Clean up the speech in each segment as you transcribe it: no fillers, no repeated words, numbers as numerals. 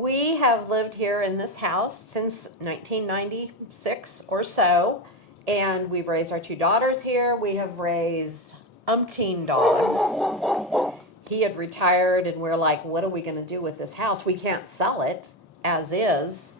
We have lived here in this house since 1996 or so, and we've raised our 2 daughters here. We have raised umpteen dogs. He had retired, and we're like, what are we going to do with this house? We can't sell it as is.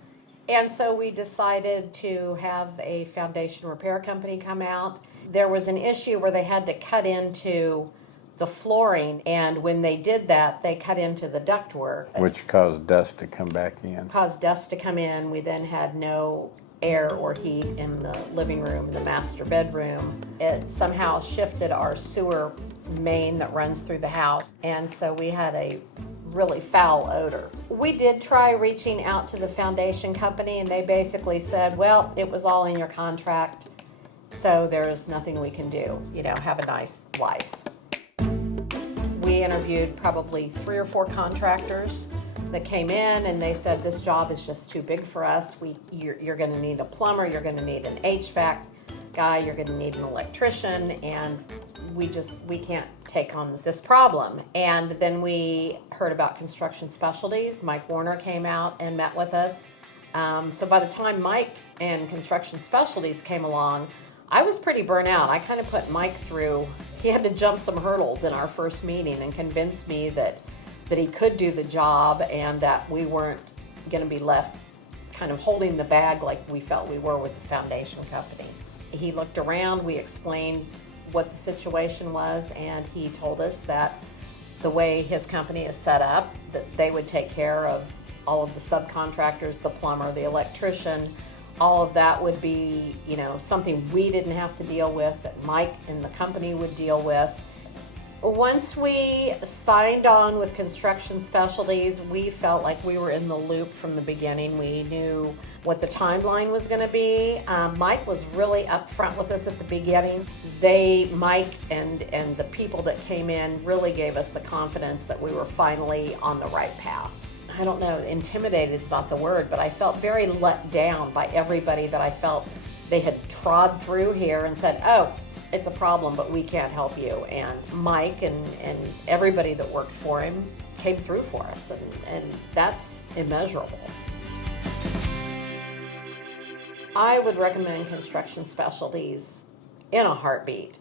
And so we decided to have a foundation repair company come out. There was an issue where they had to cut into the flooring, and when they did that, they cut into the ductwork. Which caused dust to come back in. Caused dust to come in. We then had no air or heat in the living room, in the master bedroom. It somehow shifted our sewer main that runs through the house, and so we had a really foul odor. We did try reaching out to the foundation company, and they basically said, well, it was all in your contract, so there's nothing we can do. You know, have a nice life. We interviewed probably 3 or 4 contractors that came in, and they said, this job is just too big for us. You're going to need a plumber, you're going to need an HVAC guy, you're going to need an electrician, and we can't take on this problem. And then we heard about Construction Specialties. Mike Warner came out and met with us. So by the time Mike and Construction Specialties came along, I was pretty burnt out. I kind of put Mike through, he had to jump some hurdles in our first meeting and convince me that he could do the job and that we weren't going to be left kind of holding the bag like we felt we were with the foundation company. He looked around, we explained what the situation was, and he told us that the way his company is set up, that they would take care of all of the subcontractors, the plumber, the electrician. All of that would be, you know, something we didn't have to deal with, that Mike and the company would deal with. Once we signed on with Construction Specialties, we felt like we were in the loop from the beginning. We knew what the timeline was going to be. Mike was really upfront with us at the beginning. Mike and the people that came in really gave us the confidence that we were finally on the right path. I don't know, intimidated is not the word, but I felt very let down by everybody that I felt they had trod through here and said, oh, it's a problem, but we can't help you. And Mike and everybody that worked for him came through for us, and that's immeasurable. I would recommend Construction Specialties in a heartbeat.